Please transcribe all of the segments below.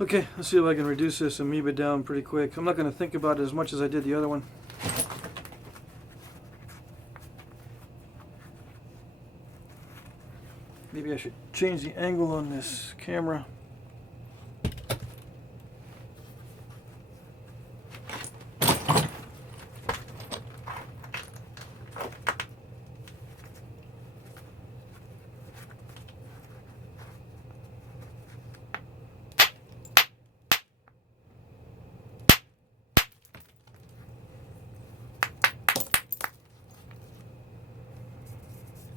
Okay, let's see if I can reduce this amoeba down pretty quick. I'm not going to think about it as much as I did the other one. Maybe I should change the angle on this camera.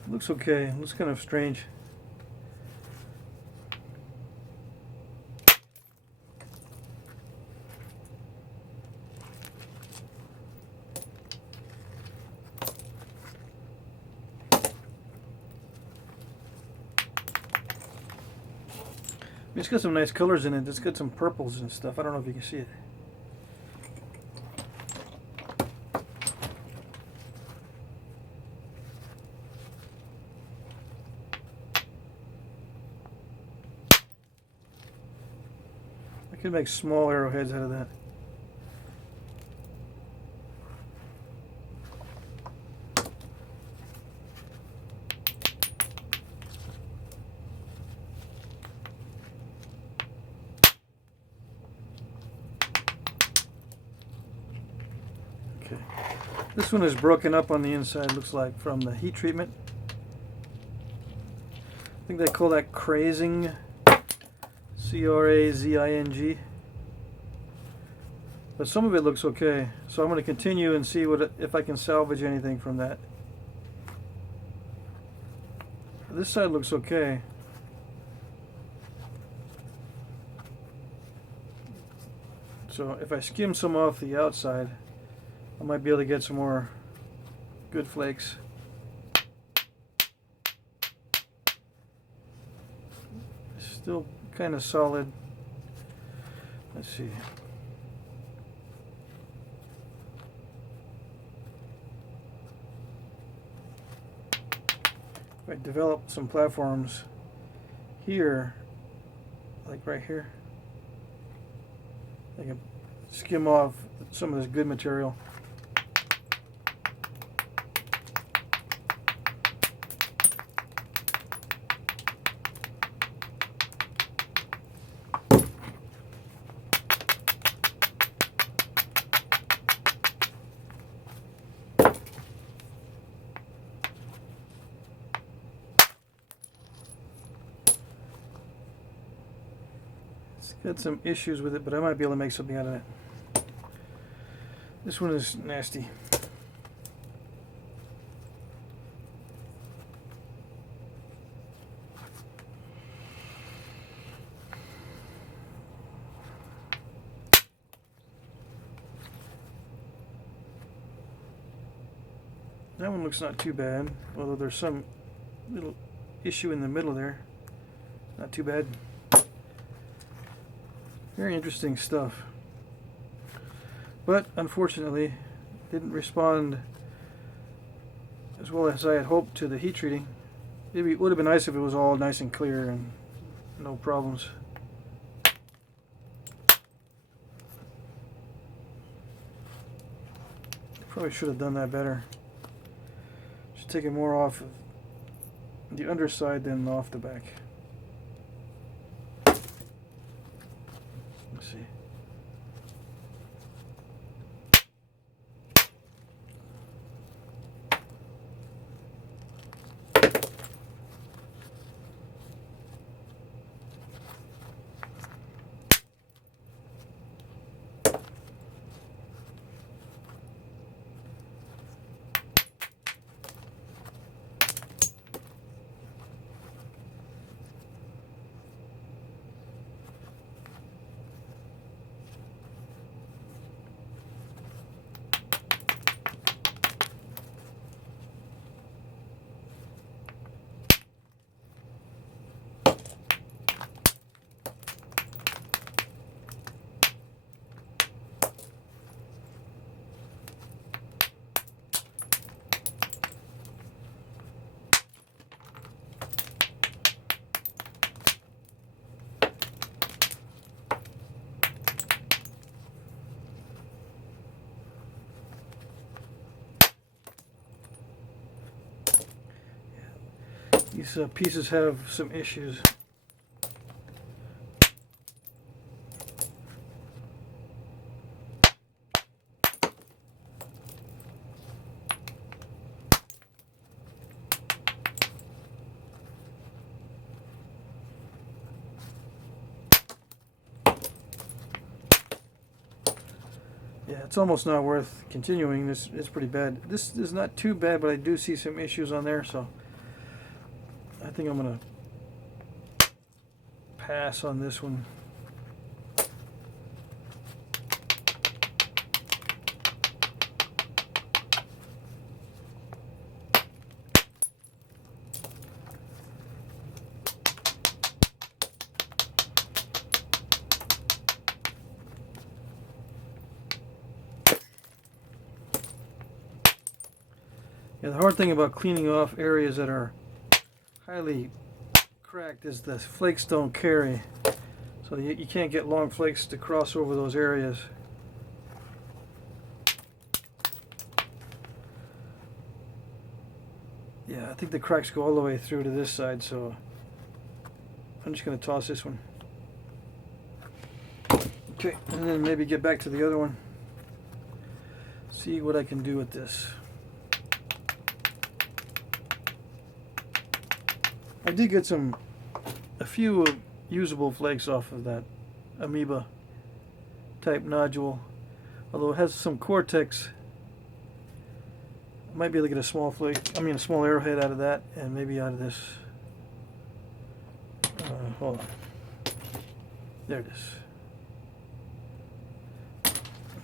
Looks okay. Looks kind of strange. It's got some nice colors in it. It's got some purples and stuff. I don't know if you can see it. I could make small arrowheads out of that. Okay. This one is broken up on the inside, looks like, from the heat treatment. I think they call that crazing. C-R-A-Z-I-N-G. But some of it looks okay. So I'm going to continue and see if I can salvage anything from that. This side looks okay. So if I skim some off the outside, I might be able to get some more good flakes. Still kind of solid. Let's see. If I develop some platforms here, like right here, I can skim off some of this good material. It's got some issues with it, but I might be able to make something out of it. This one is nasty. That one looks not too bad, although there's some little issue in the middle there. Not too bad. Very interesting stuff. But unfortunately, didn't respond as well as I had hoped to the heat treating. It would have been nice if it was all nice and clear and no problems. Probably should have done that better. Should take it more off of the underside than off the back. Let's see. These pieces have some issues. Yeah, it's almost not worth continuing. This is pretty bad. This is not too bad, but I do see some issues on there, so I think I'm gonna pass on this one. Yeah, the hard thing about cleaning off areas that are highly cracked is the flakes don't carry. So you can't get long flakes to cross over those areas. Yeah, I think the cracks go all the way through to this side, so I'm just going to toss this one. Okay, and then maybe get back to the other one. See what I can do with this. I did get a few usable flakes off of that amoeba type nodule, although it has some cortex. I might be able to get a small a small arrowhead out of that, and maybe out of this. Hold on. There it is.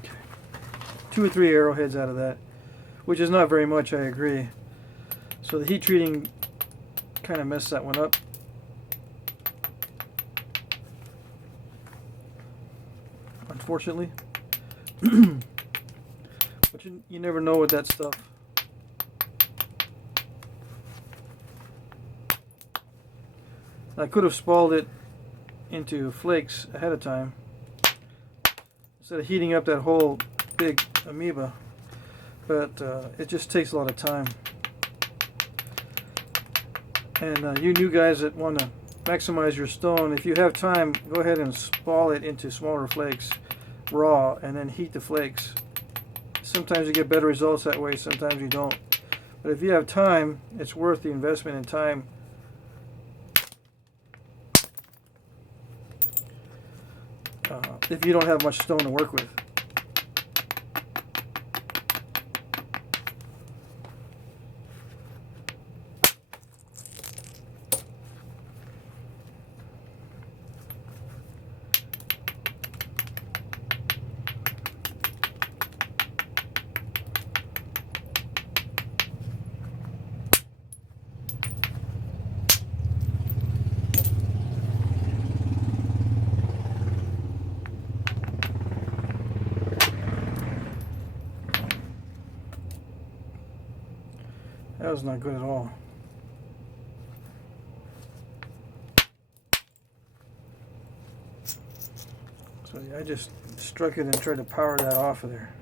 Okay. 2 or 3 arrowheads out of that, which is not very much, I agree. So the heat treating kind of messed that one up. Unfortunately. But you never know with that stuff. I could have spalled it into flakes ahead of time instead of heating up that whole big amoeba, but it just takes a lot of time. And you new guys that want to maximize your stone, if you have time, go ahead and spall it into smaller flakes raw and then heat the flakes. Sometimes you get better results that way, sometimes you don't. But if you have time, it's worth the investment in time. If you don't have much stone to work with. That was not good at all. So I just struck it and tried to power that off of there.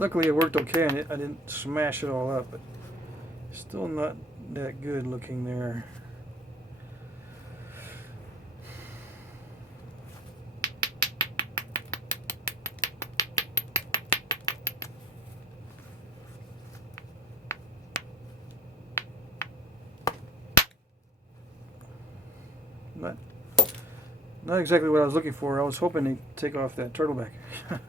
Luckily it worked okay and I didn't smash it all up, but still not that good looking there. Not exactly what I was looking for. I was hoping to take off that turtleback. I'm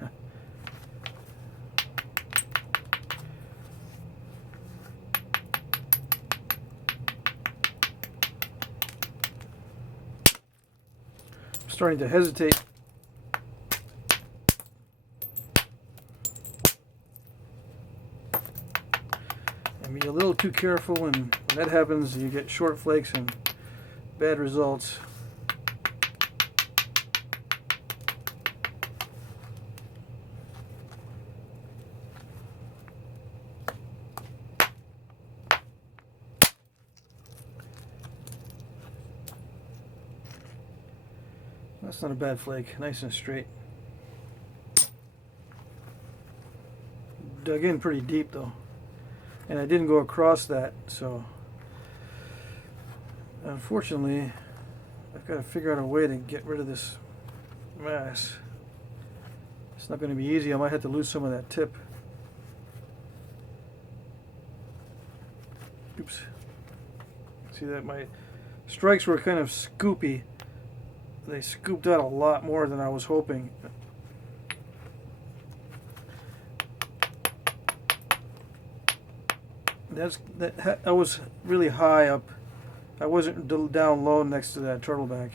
starting to hesitate. And be a little too careful, and when that happens, you get short flakes and bad results. That's not a bad flake, nice and straight. dug in pretty deep though, and I didn't go across that, so unfortunately I've got to figure out a way to get rid of this mass. It's not going to be easy. I might have to lose some of that tip. Oops. See that my strikes were kind of scoopy. They scooped out a lot more than I was hoping. I was really high up. I wasn't down low next to that turtleback.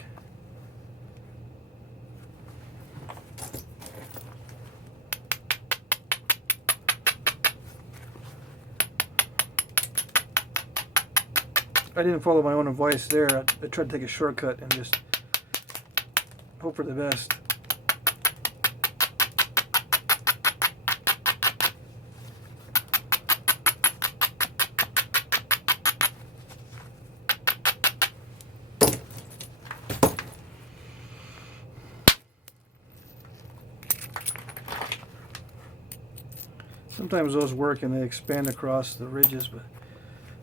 I didn't follow my own advice there. I tried to take a shortcut and just hope for the best. Sometimes those work and they expand across the ridges, but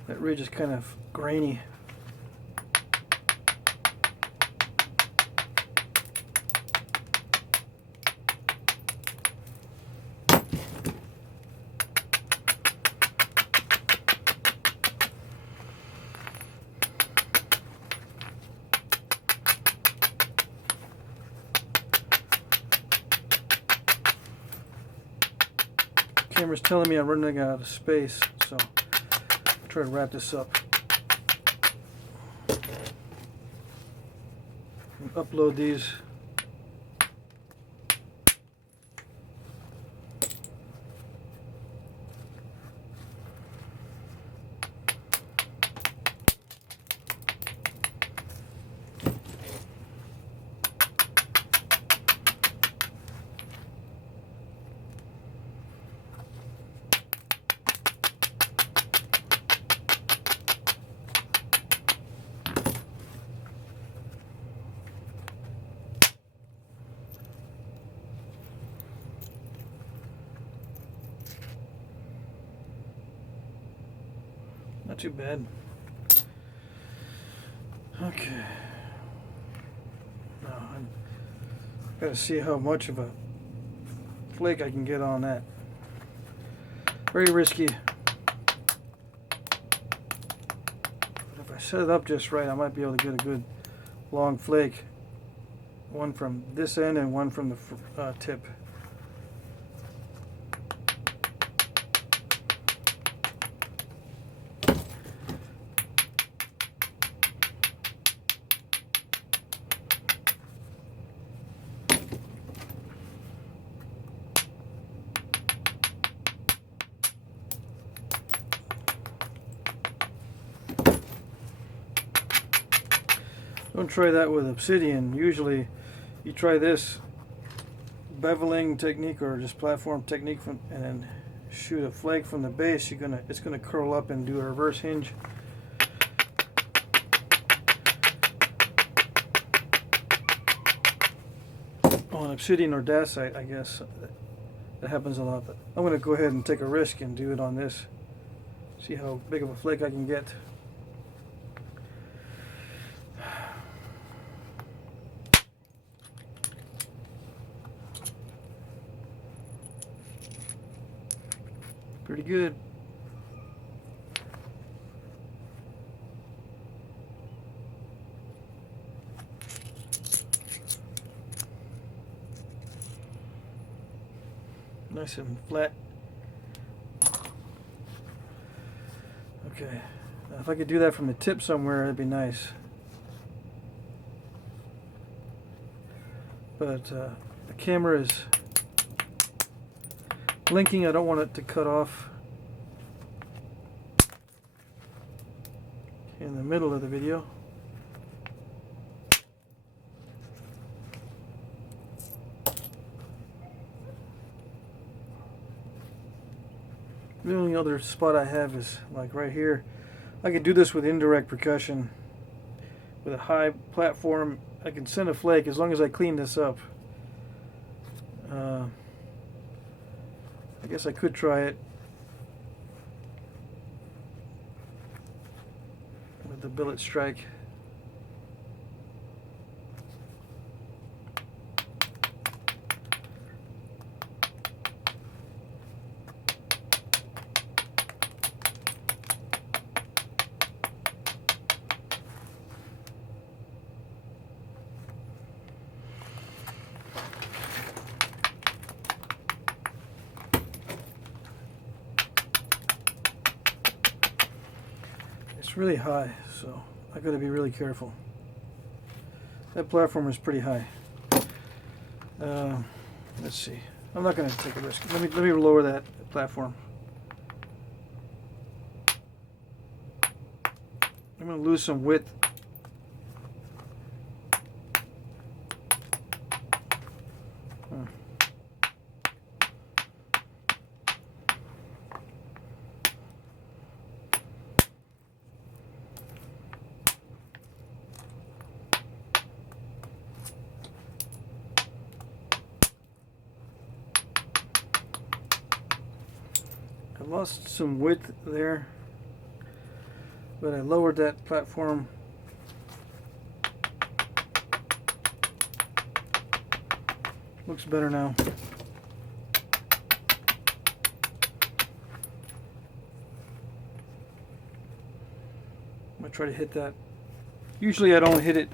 that ridge is kind of grainy. Camera's telling me I'm running out of space, so I'll try to wrap this up and upload these. Not too bad. Okay. Now I've got to see how much of a flake I can get on that. Very risky. If I set it up just right, I might be able to get a good long flake. One from this end and one from the tip. Don't try that with obsidian. Usually you try this beveling technique or just platform technique and then shoot a flake from the base. It's gonna curl up and do a reverse hinge. On obsidian or dacite, I guess that happens a lot. But I'm gonna go ahead and take a risk and do it on this. See how big of a flake I can get. Pretty good. Nice and flat. Okay. Now if I could do that from the tip somewhere, that'd be nice. But the camera is blinking. I don't want it to cut off in the middle of the video. The only other spot I have is like right here. I could do this with indirect percussion with a high platform. I can send a flake as long as I clean this up. guess I could try it with the billet strike. It's really high, so I got to be really careful. That platform is pretty high. Let's see. I'm not going to take a risk. Let me lower that platform. I'm going to lose some width. I lost some width there, but I lowered that platform. Looks better now. I'm gonna try to hit that. Usually I don't hit it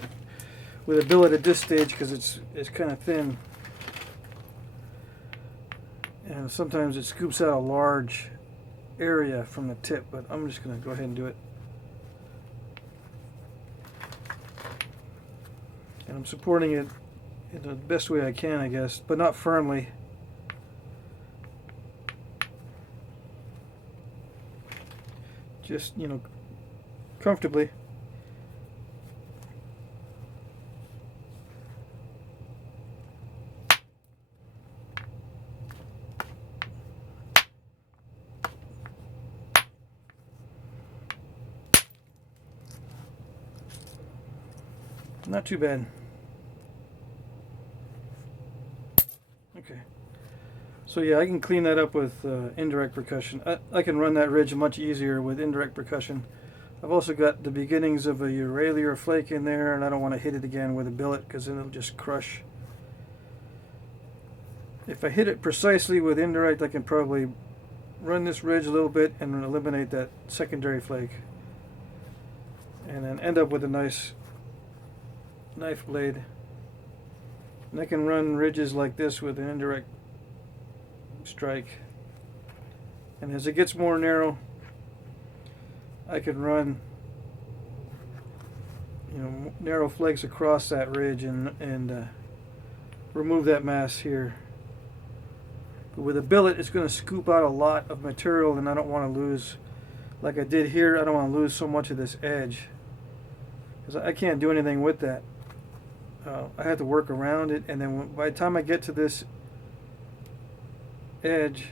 with a billet at this stage because it's kind of thin, and sometimes it scoops out a large area from the tip, but I'm just going to go ahead and do it. And I'm supporting it in the best way I can, I guess, but not firmly. Just, you know, comfortably. Not too bad. Okay. So yeah, I can clean that up with indirect percussion. I can run that ridge much easier with indirect percussion. I've also got the beginnings of a Euralia flake in there, and I don't want to hit it again with a billet because then it'll just crush. If I hit it precisely with indirect, I can probably run this ridge a little bit and eliminate that secondary flake, and then end up with a nice knife blade. And I can run ridges like this with an indirect strike, and as it gets more narrow, I can run, you know, narrow flakes across that ridge and remove that mass here. But with a billet, it's going to scoop out a lot of material, and I don't want to lose, like I did here, I don't want to lose so much of this edge, because I can't do anything with that. I have to work around it, and then by the time I get to this edge,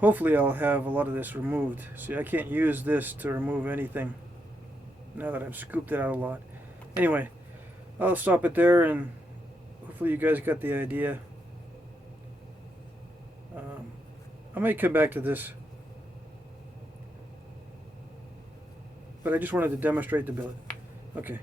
hopefully I'll have a lot of this removed. See, I can't use this to remove anything now that I've scooped it out a lot. Anyway, I'll stop it there, and hopefully you guys got the idea. I might come back to this, but I just wanted to demonstrate the billet. Okay.